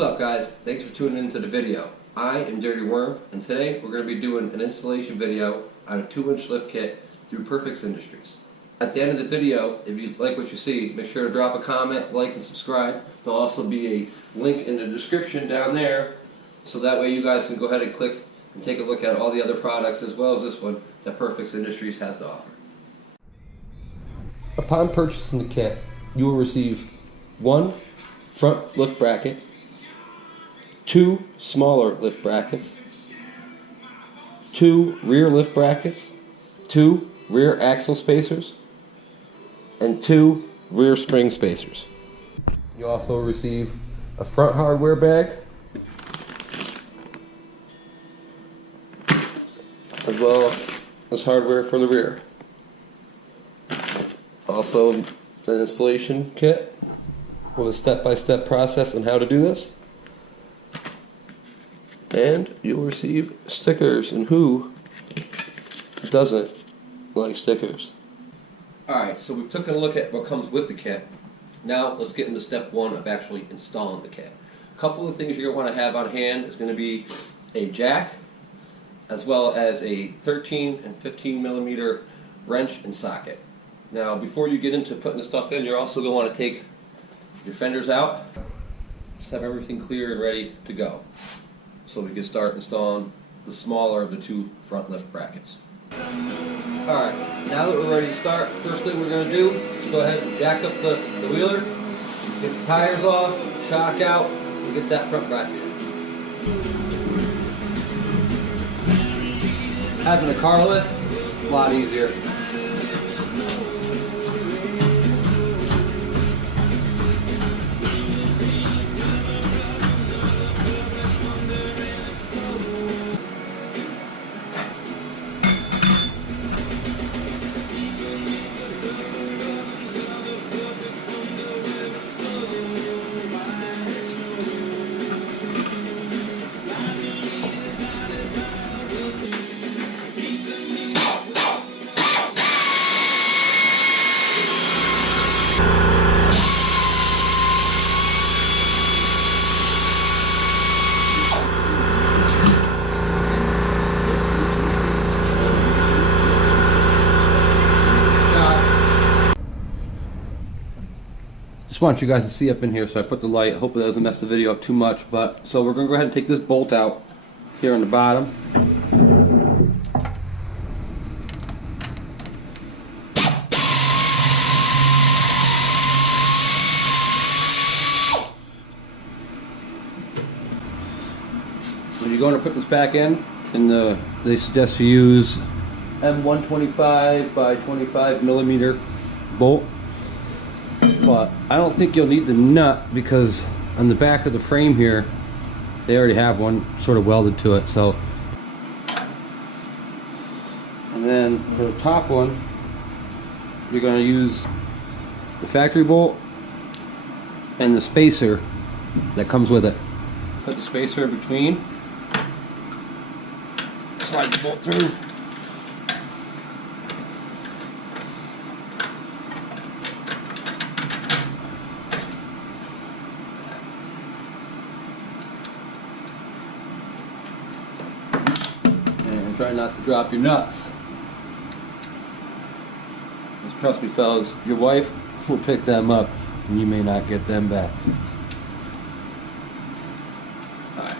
What's up guys? Thanks for tuning into the video. I am Dirty Worm and today we're going to be doing an installation video on a 2-inch lift kit through Perfex Industries. At the end of the video, if you like what you see, make sure to drop a comment, like, and subscribe. There'll also be a link in the description down there so that way you guys can go ahead and click and take a look at all the other products as well as this one that Perfex Industries has to offer. Upon purchasing the kit, you will receive one front lift bracket, 2 smaller lift brackets, 2 rear lift brackets, 2 rear axle spacers, and 2 rear spring spacers. You also receive a front hardware bag, as well as hardware for the rear. Also an installation kit with a step-by-step process on how to do this. And you'll receive stickers, and who doesn't like stickers? Alright, so we've taken a look at what comes with the kit. Now let's get into step 1 of actually installing the kit. A couple of things you're going to want to have on hand is going to be a jack, as well as a 13 and 15 millimeter wrench and socket. Now before you get into putting the stuff in, you're also going to want to take your fenders out. Just have everything clear and ready to go, so we can start installing the smaller of the 2 front lift brackets. Alright, now that we're ready to start, first thing we're going to do is go ahead and jack up the wheeler, get the tires off, shock out, and get that front bracket in. Having a car lift, a lot easier. Just want you guys to see up in here, so I put the light. Hopefully that doesn't mess the video up too much. But so we're going to go ahead and take this bolt out here on the bottom. When you're going to put this back in, and they suggest you use M125 by 25 millimeter bolt. But I don't think you'll need the nut, because on the back of the frame here they already have one sort of welded to it. So, and then for the top one you're going to use the factory bolt and the spacer that comes with it. Put the spacer in between, slide the bolt through. Try not to drop your nuts. Just trust me fellas, your wife will pick them up and you may not get them back. Alright,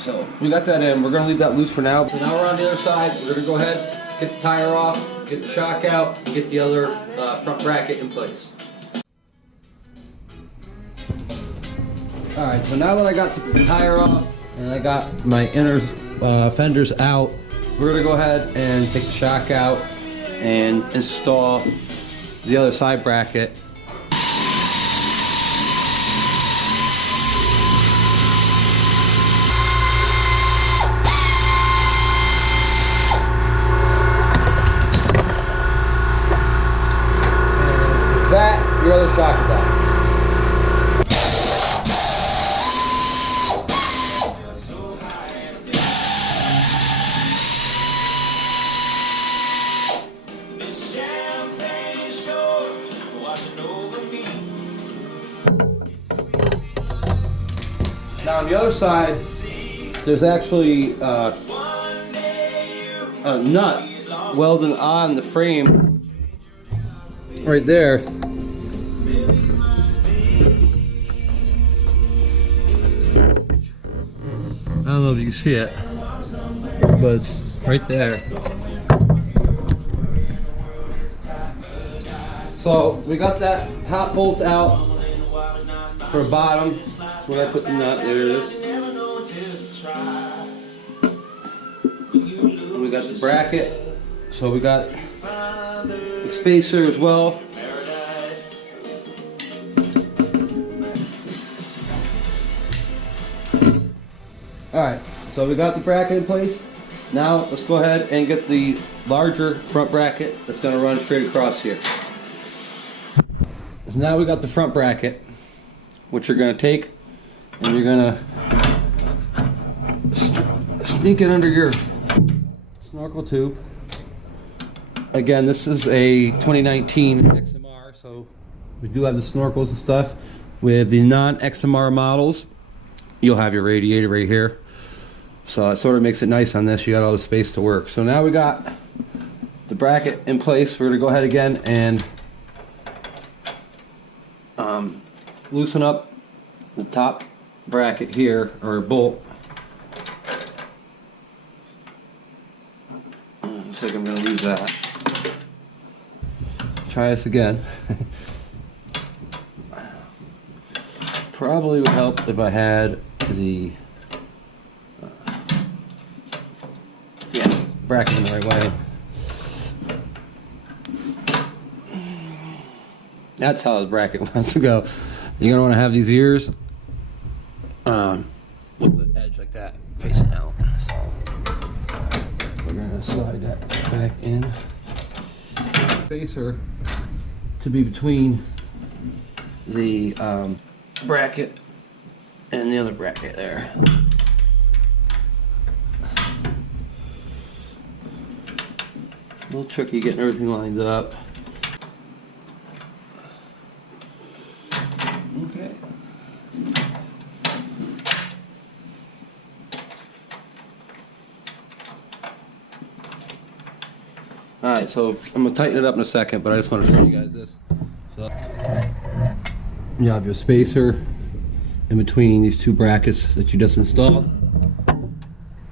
so we got that in. We're going to leave that loose for now. So now we're on the other side. We're going to go ahead, get the tire off, get the shock out, and get the other front bracket in place. Alright, so now that I got the tire off and I got my inner fenders out, we're going to go ahead and take the shock out and install the other side bracket. And with that, your other shock is out. Champagne shore, watching on the other side, there's actually a nut welded on the frame right there. I don't know if you can see it, but it's right there. So we got that top bolt out for the bottom. That's where I put the nut. There it is. And we got the bracket. So we got the spacer as well. Alright, so we got the bracket in place. Now let's go ahead and get the larger front bracket that's going to run straight across here. So now we got the front bracket, which you're going to take and you're going to sneak it under your snorkel tube. Again, this is a 2019 XMR, so we do have the snorkels and stuff. With the non-XMR models, you'll have your radiator right here. So it sort of makes it nice on this. You got all the space to work. So now we got the bracket in place. We're going to go ahead again and loosen up the top bracket here, or bolt. Looks like I'm going to lose that. Try this again. Probably would help if I had the bracket in the right way. That's how the bracket wants to go. You're going to want to have these ears with the edge like that facing out. So we're going to slide that back in. Spacer to be between the bracket and the other bracket there. A little tricky getting everything lined up. Okay. Alright, so I'm going to tighten it up in a second, but I just want to show you guys this. So you have your spacer in between these two brackets that you just installed.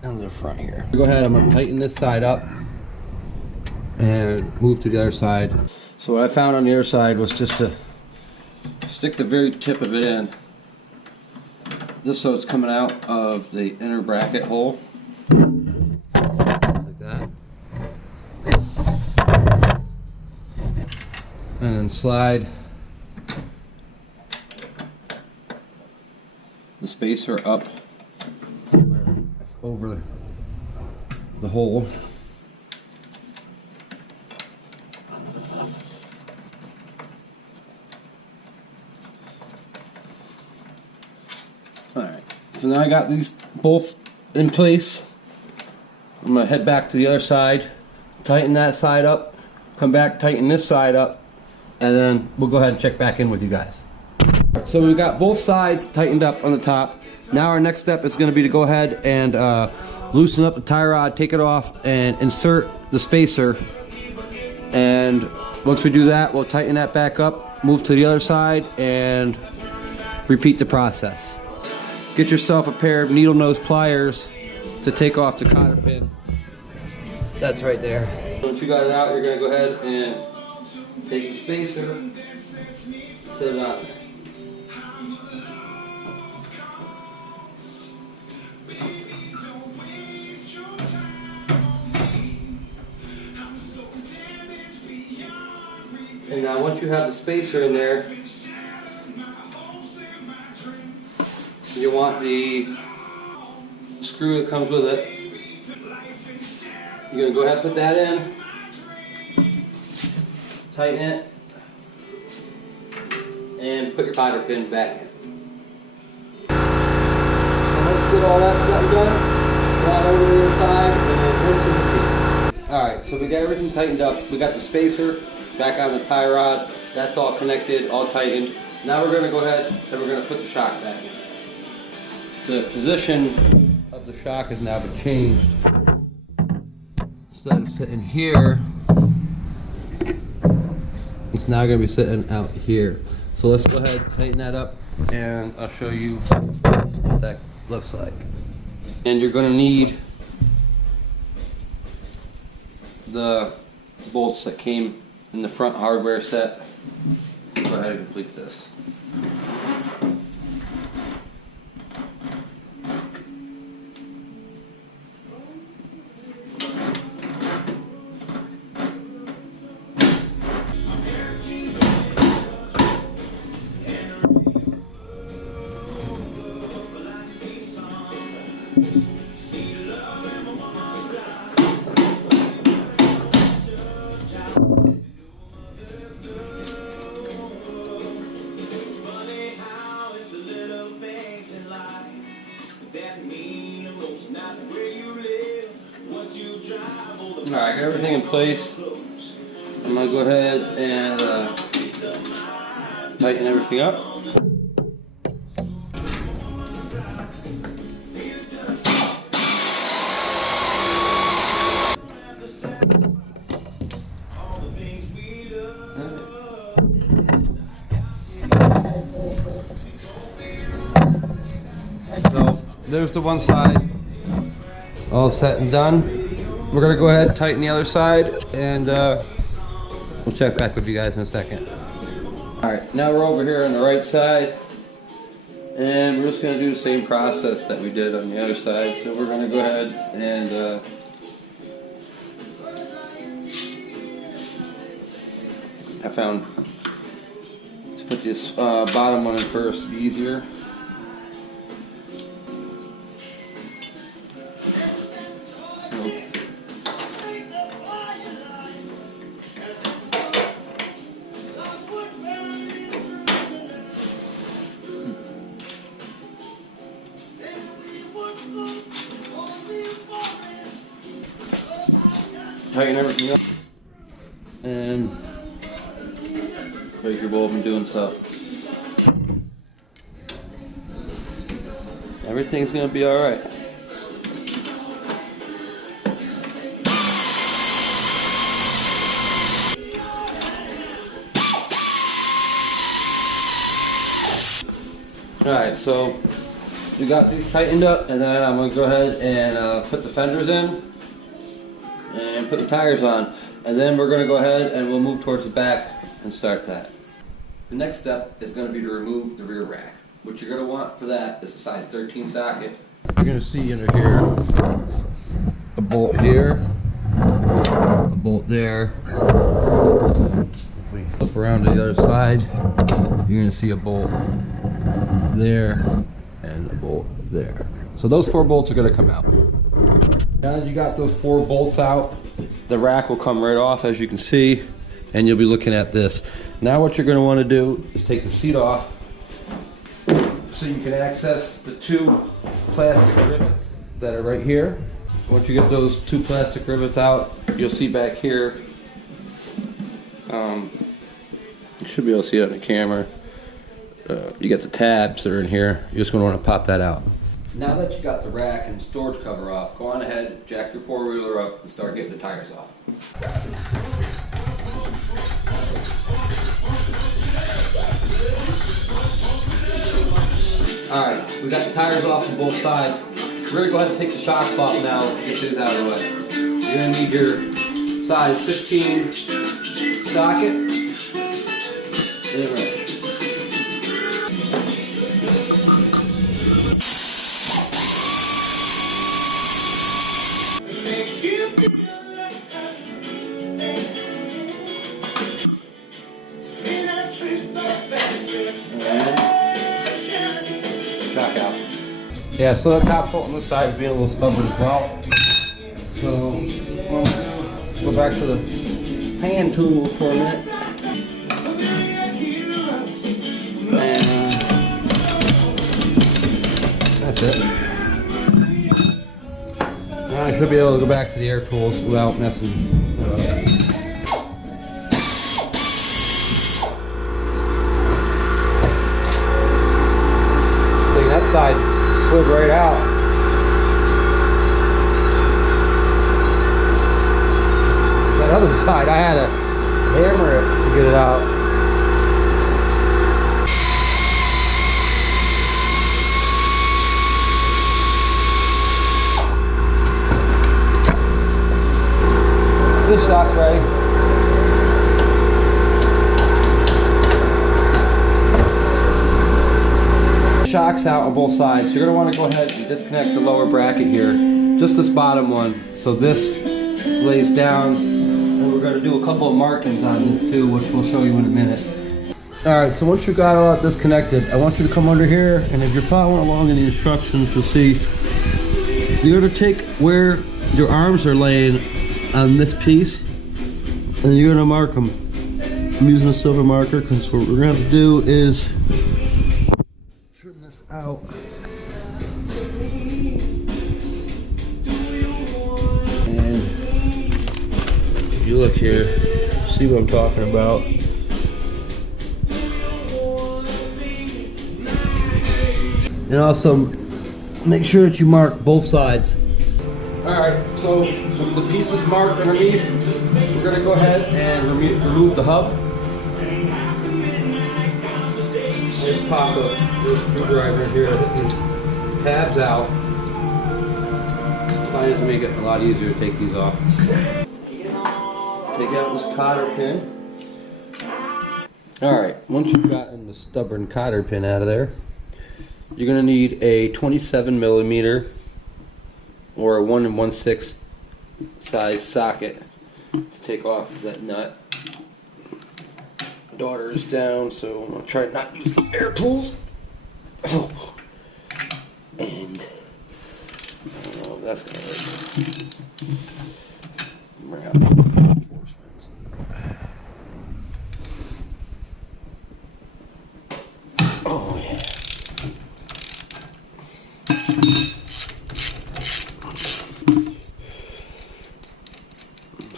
And the front here. Go ahead, I'm going to tighten this side up and move to the other side. So what I found on the other side was just to stick the very tip of it in, just so it's coming out of the inner bracket hole. Like that. And then slide the spacer up over the hole. Alright, so now I got these both in place. I'm going to head back to the other side, tighten that side up, come back, tighten this side up, and then we'll go ahead and check back in with you guys. So we've got both sides tightened up on the top. Now our next step is going to be to go ahead and loosen up the tie rod, take it off, and insert the spacer. And once we do that, we'll tighten that back up, move to the other side, and repeat the process. Get yourself a pair of needle nose pliers to take off the cotter pin. That's right there. Once you got it out, you're going to go ahead and take the spacer, set it on there. And now once you have the spacer in there, you want the screw that comes with it. You're going to go ahead and put that in, tighten it, and put your cotter pin back in. So once you get all that set and done, go on over to the other side and rinse and repeat. Alright, so we got everything tightened up. We got the spacer back on the tie rod. That's all connected, all tightened. Now we're going to go ahead and we're going to put the shock back in. the position of the shock has now been changed. Instead of sitting here, it's now going to be sitting out here. So let's go ahead and tighten that up, and I'll show you what that looks like. And you're going to need the bolts that came in the front hardware set. Go ahead and complete this. Alright, got everything in place. I'm going to go ahead and tighten everything up. So there's the one side all set and done. We're going to go ahead and tighten the other side, and we'll check back with you guys in a second. Alright, now we're over here on the right side, and we're just going to do the same process that we did on the other side. So we're going to go ahead and I found to put this bottom one in first to be easier. Tighten everything up and break your bulb in doing so. Everything's gonna be alright. Alright, so we got these tightened up, and then I'm gonna go ahead and put the fenders in and put the tires on, and then we're going to go ahead and we'll move towards the back and start that. The next step is going to be to remove the rear rack. What you're going to want for that is a size 13 socket. You're going to see under here a bolt here, a bolt there. If we flip around to the other side, you're going to see a bolt there and a bolt there. So those 4 bolts are going to come out. Now that you got those 4 bolts out, the rack will come right off, as you can see, and you'll be looking at this. Now what you're going to want to do is take the seat off so you can access the 2 plastic rivets that are right here. Once you get those 2 plastic rivets out, you'll see back here, you should be able to see it on the camera, you got the tabs that are in here. You're just going to want to pop that out. Now that you got the rack and storage cover off, go on ahead, jack your 4-wheeler up, and start getting the tires off. Alright, we got the tires off on both sides. We're going to go ahead and take the shocks off now and get these out of the way. You're going to need your size 15 socket and a wrench. Yeah, so the top bolt on this side is being a little stubborn as well. So let's go back to the hand tools for a minute. And that's it. Now I should be able to go back to the air tools without messing it up. That side slid right out. That other side, I had to hammer it to get it out. This shock's ready. Shocks out on both sides. You're going to want to go ahead and disconnect the lower bracket here, just this bottom one. So this lays down, and we're going to do a couple of markings on this too, which we'll show you in a minute. Alright, so once you've got all that disconnected, I want you to come under here, and if you're following along in the instructions, you'll see you're going to take where your arms are laying on this piece, and you're going to mark them. I'm using a silver marker because what we're going to have to do is trim this out. And if you look here, see what I'm talking about. And also make sure that you mark both sides. Alright, so with the pieces marked underneath, we're going to go ahead and remove the hub. And pop a screwdriver in here to get these tabs out. I find it to make it a lot easier to take these off. Take out this cotter pin. Alright, once you've gotten the stubborn cotter pin out of there, you're going to need a 27mm or a 1 1/6 size socket to take off that nut. My daughter is down, so I'm going to try not to use the air tools. Oh. And I don't know if that's going to work. Bring out reinforcements. Oh yeah.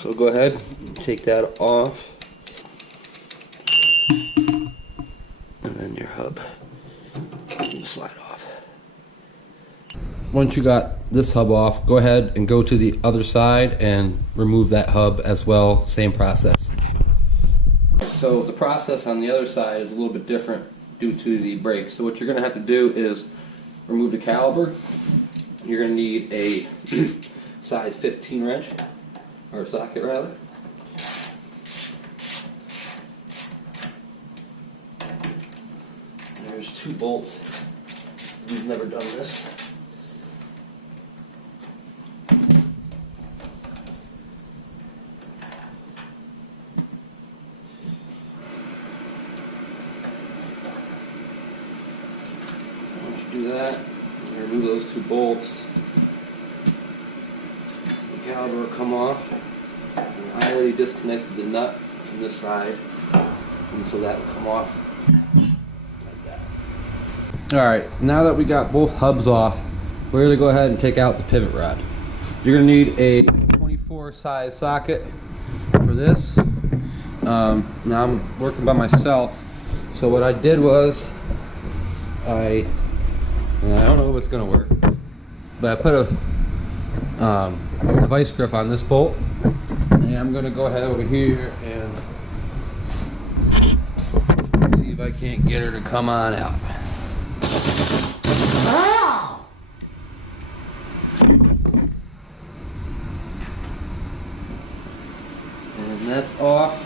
So go ahead and take that off, and then your hub will slide off. Once you got this hub off, go ahead and go to the other side and remove that hub as well, same process. So the process on the other side is a little bit different due to the brake. So what you're going to have to do is remove the caliper. You're going to need a size 15 wrench. Or socket rather. There's 2 bolts. We've never done this. Once you do that, you remove those 2 bolts. The caliper will come off. I already disconnected the nut from this side, and so that will come off like that. Alright, now that we got both hubs off, we're going to go ahead and take out the pivot rod. You're going to need a 24 size socket for this. Now I'm working by myself, so what I did was I don't know if it's going to work, but I put a vice grip on this bolt. And I'm going to go ahead over here and see if I can't get her to come on out. Ah! And that's off.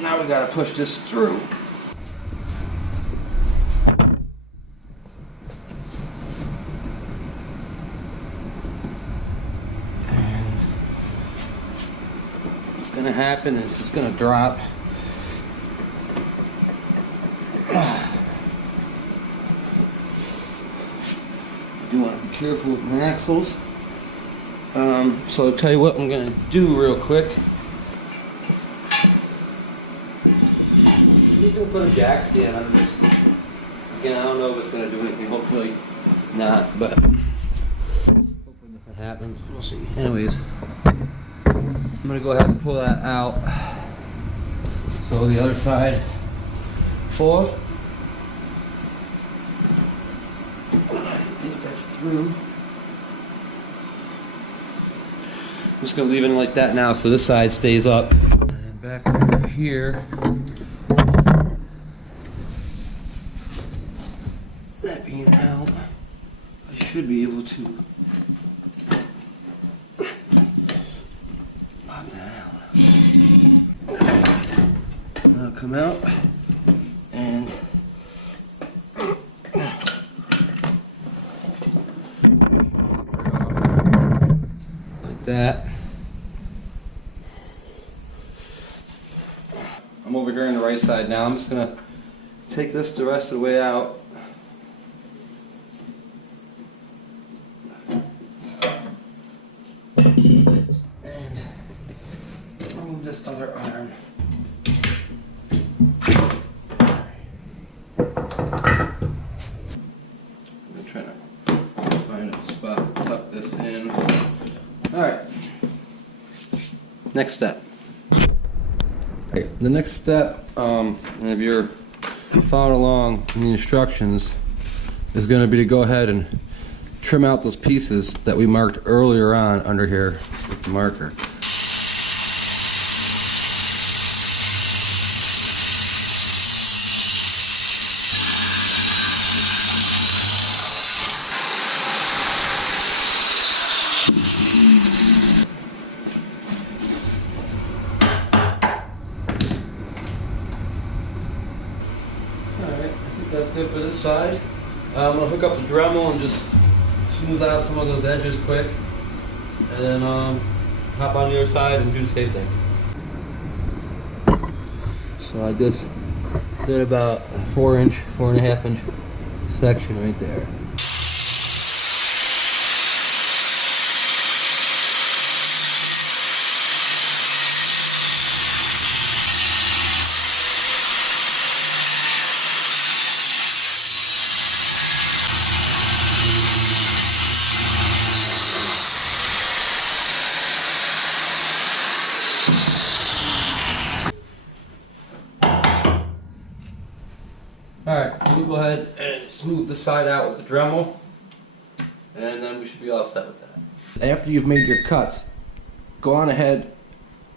Now we got to push this through. Going to happen is it's just going to drop. You do want to be careful with the axles. So I'll tell you what I'm going to do real quick. I'm just going to put a jack stand on this. Again, I don't know if it's going to do anything. Hopefully not, but hopefully nothing happens. We'll see. Anyways. I'm going to go ahead and pull that out so the other side falls. I think room. I'm just going to leave it like that now so this side stays up. And back over here, that being out, I should be able to pop that out. That'll come out and like that. I'm over here on the right side now. I'm just going to take this the rest of the way out. And remove this other arm. I'm trying to find a spot to tuck this in. Alright. Next step. The next step, and if you're following along in the instructions, is going to be to go ahead and trim out those pieces that we marked earlier on under here with the marker. That's good for this side. I'm going to hook up the Dremel and just smooth out some of those edges quick. And then hop on the other side and do the same thing. So I just did about a 4.5 inch section right there. Alright, we'll go ahead and smooth the side out with the Dremel, and then we should be all set with that. After you've made your cuts, go on ahead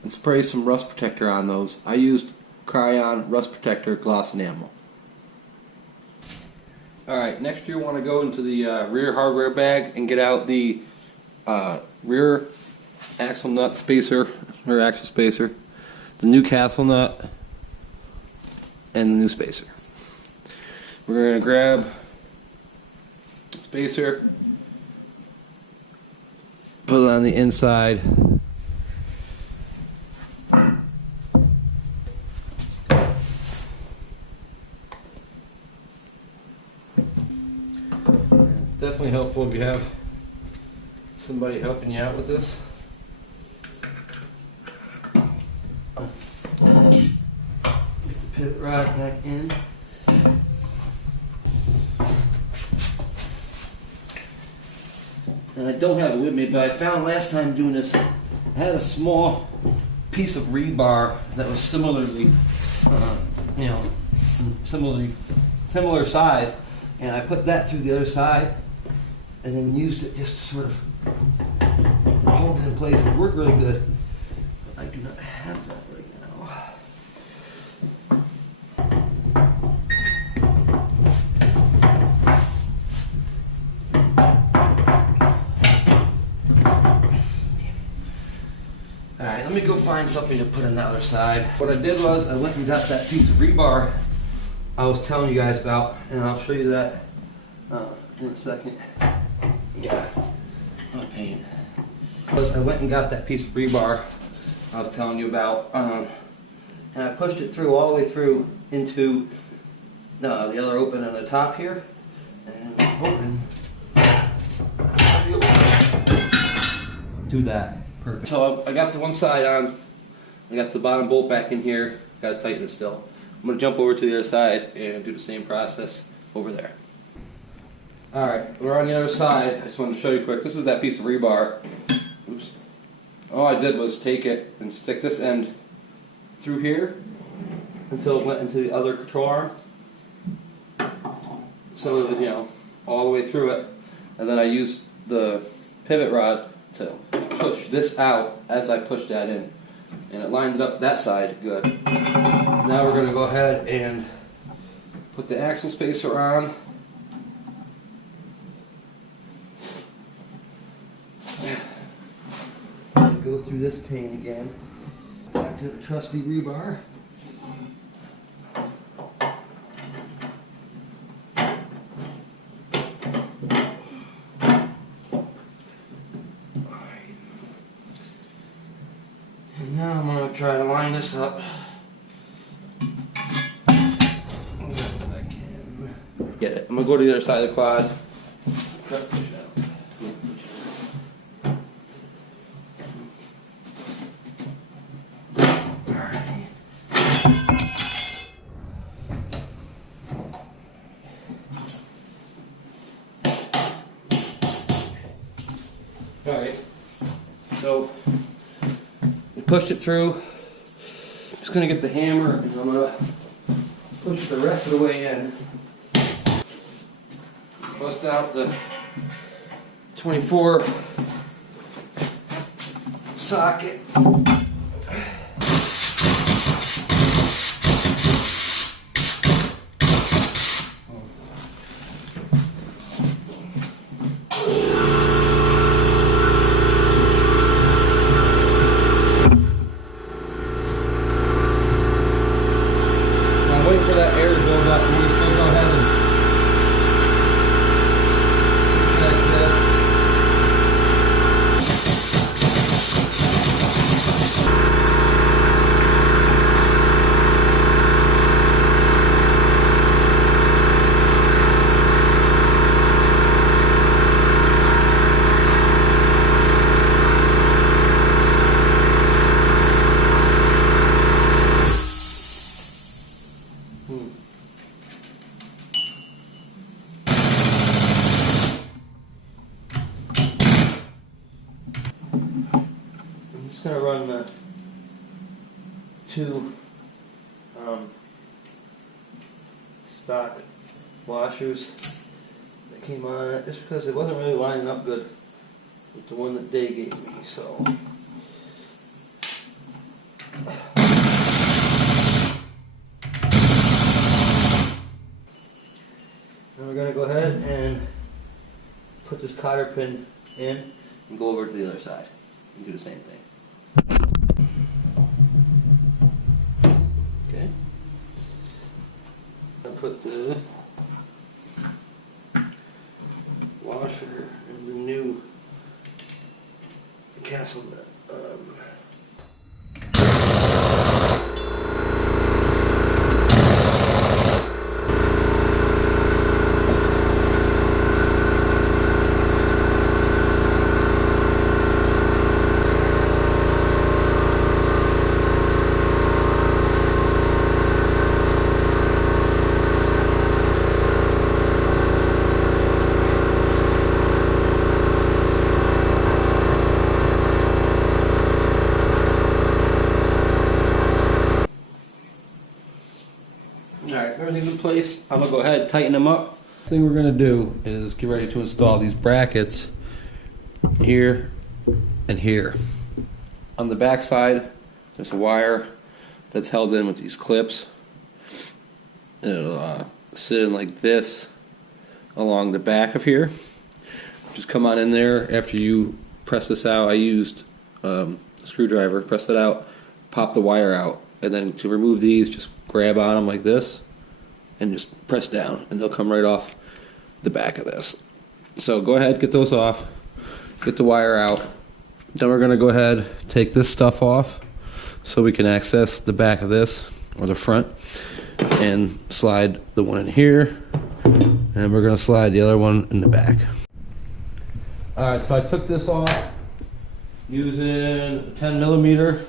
and spray some rust protector on those. I used Crayon Rust Protector Gloss Enamel. Alright, next you want to go into the rear hardware bag and get out the rear axle nut spacer, or axle spacer, the new castle nut, and the new spacer. We're going to grab the spacer, put it on the inside, it's definitely helpful if you have somebody helping you out with this. Get the pivot rod back in. And I don't have it with me, but I found last time doing this, I had a small piece of rebar that was similarly, similar size, and I put that through the other side, and then used it just to sort of hold it in place. It worked really good, but I do not have that right now. Alright, let me go find something to put on the other side. What I did was I went and got that piece of rebar I was telling you guys about, and I'll show you that in a second. Yeah, what pain. I went and got that piece of rebar I was telling you about, and I pushed it through all the way through into the other opening on the top here, and I'm hoping I'll be able to do that. Perfect. So I got the one side on, I got the bottom bolt back in here, got to tighten it still. I'm going to jump over to the other side and do the same process over there. Alright, we're on the other side. I just wanted to show you quick. This is that piece of rebar. Oops. All I did was take it and stick this end through here until it went into the other control arm. So, all the way through it. and then I used the pivot rod to push this out as I pushed that in, and it lined up that side good. Now we're going to go ahead and put the axle spacer on. Go through this pain again. Back to the trusty rebar. And now I'm going to try to line this up as best as I can. Get it. I'm going to go to the other side of the quad. Try to push it out. Alright, so we pushed it through. I'm just going to get the hammer and I'm going to push the rest of the way in. Bust out the 24 socket. For that air to build up, we still go ahead and connect this. I'm just going to run the two stock washers that came on it, just because it wasn't really lining up good with the one that they gave me. So now we're going to go ahead and put this cotter pin in and go over to the other side and do the same thing. Okay. I'll put the washer in the new castle nut. Alright, everything's in place. I'm going to go ahead and tighten them up. The thing we're going to do is get ready to install these brackets here and here. On the back side, there's a wire that's held in with these clips. It'll sit in like this along the back of here. Just come on in there after you press this out. I used a screwdriver, press it out, pop the wire out, and then to remove these, just grab on them like this and just press down and they'll come right off the back of this. So go ahead, get those off, get the wire out. Then we're going to go ahead, take this stuff off so we can access the back of this or the front and slide the one in here, and we're going to slide the other one in the back. Alright, so I took this off using a 10mm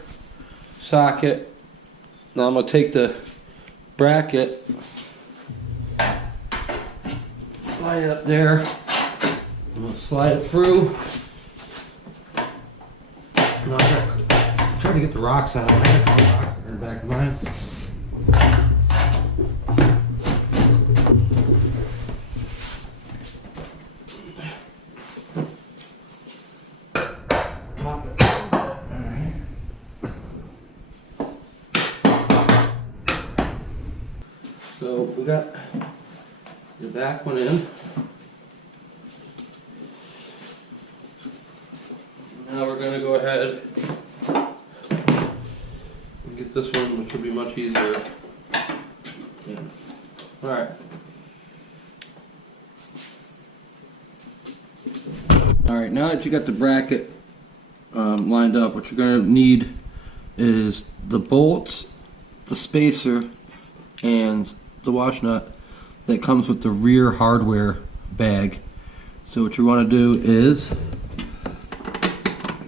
socket. Now I'm going to take the bracket, slide it up there, I'm going to slide it through. No, I'm trying to get the rocks out. I got some rocks in the back of mine. So we got the back one in. Now we're going to go ahead and get this one, which will be much easier. Yeah. Alright. Alright, now that you got the bracket lined up, what you're going to need is the bolts, the spacer, and the wash nut that comes with the rear hardware bag. So what you want to do is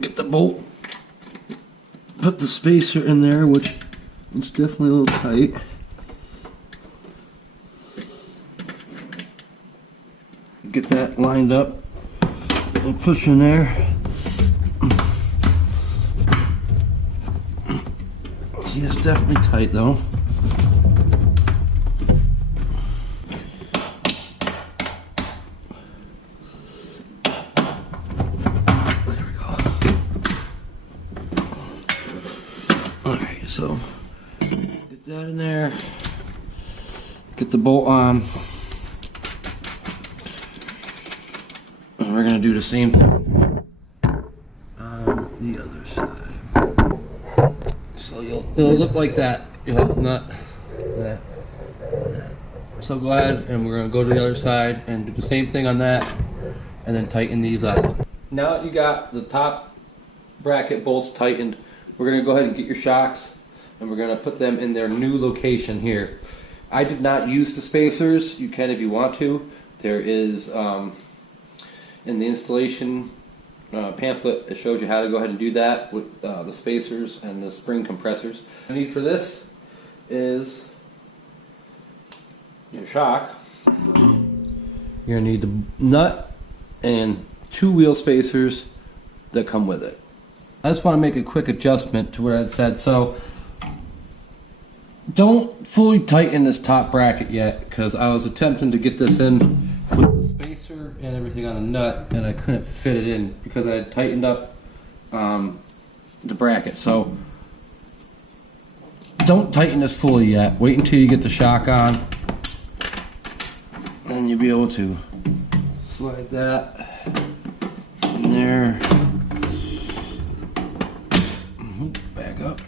get the bolt, put the spacer in there, which is definitely a little tight. Get that lined up and push in there. See, it's definitely tight though. Alright, so get that in there, get the bolt on, and we're going to do the same thing on the other side. So it'll look like that. You'll have to nut that. So go ahead and we're going to go to the other side and do the same thing on that, and then tighten these up. Now that you got the top bracket bolts tightened, we're going to go ahead and get your shocks, and we're going to put them in their new location here. I did not use the spacers. You can if you want to. There is, in the installation pamphlet, it shows you how to go ahead and do that with the spacers and the spring compressors. What you need for this is your shock. You're going to need the nut and 2 wheel spacers that come with it. I just want to make a quick adjustment to what I had said. So don't fully tighten this top bracket yet, because I was attempting to get this in with the spacer and everything on the nut, and I couldn't fit it in because I had tightened up the bracket. So don't tighten this fully yet. Wait until you get the shock on, and you'll be able to slide that in there. Back up.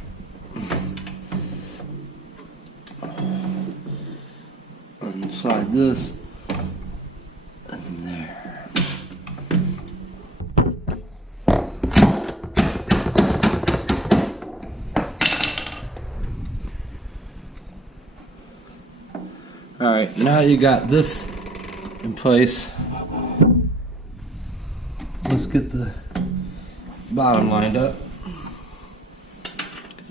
And slide this in there. Alright, now you got this in place. Let's get the bottom lined up.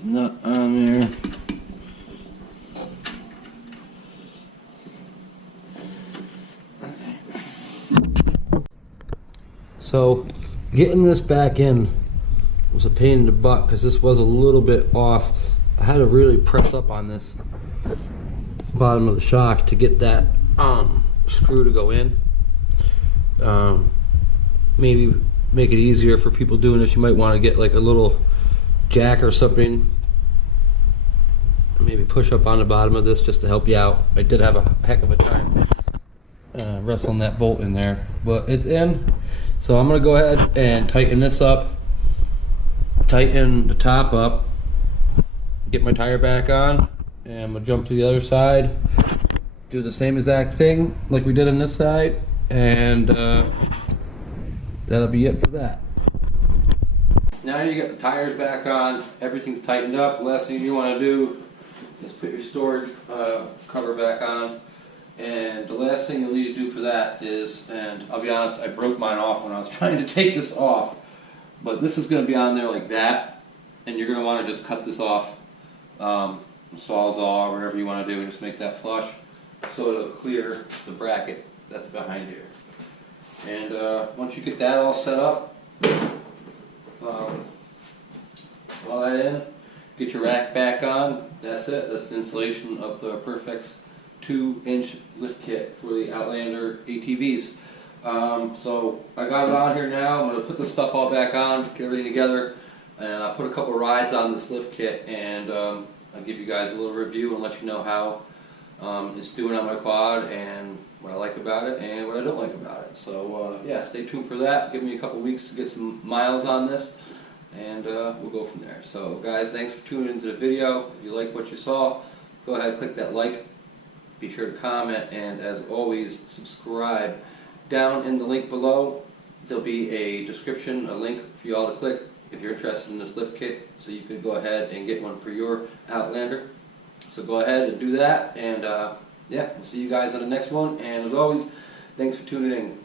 Nut on there. So getting this back in was a pain in the butt because this was a little bit off. I had to really press up on this bottom of the shock to get that screw to go in. Maybe make it easier for people doing this. You might want to get like a little jack or something, maybe push up on the bottom of this just to help you out. I did have a heck of a time wrestling that bolt in there, but it's in. So I'm going to go ahead and tighten this up, tighten the top up, get my tire back on, and I'm going to jump to the other side, do the same exact thing like we did on this side, and that'll be it for that. Now you got the tires back on, everything's tightened up. Last thing you want to do is put your storage cover back on. And the last thing you'll need to do for that is, and I'll be honest, I broke mine off when I was trying to take this off, but this is going to be on there like that, and you're going to want to just cut this off, Sawzall or whatever you want to do, and just make that flush so it'll clear the bracket that's behind here. And once you get that all set up, all that in, get your rack back on. That's it. That's the installation of the Perfex 2-inch lift kit for the Outlander ATVs. So I got it on here now. I'm going to put this stuff all back on, get everything together, and I'll put a couple rides on this lift kit, and I'll give you guys a little review and let you know how it's doing on my quad, and what I like about it and what I don't like about it. So yeah, stay tuned for that. Give me a couple weeks to get some miles on this, and we'll go from there. So guys, thanks for tuning into the video. If you like what you saw, go ahead, click that like, be sure to comment, and as always, subscribe. Down in the link below, there'll be a description, a link for you all to click if you're interested in this lift kit, so you can go ahead and get one for your Outlander. So go ahead and do that, and yeah, we'll see you guys on the next one, and as always, thanks for tuning in.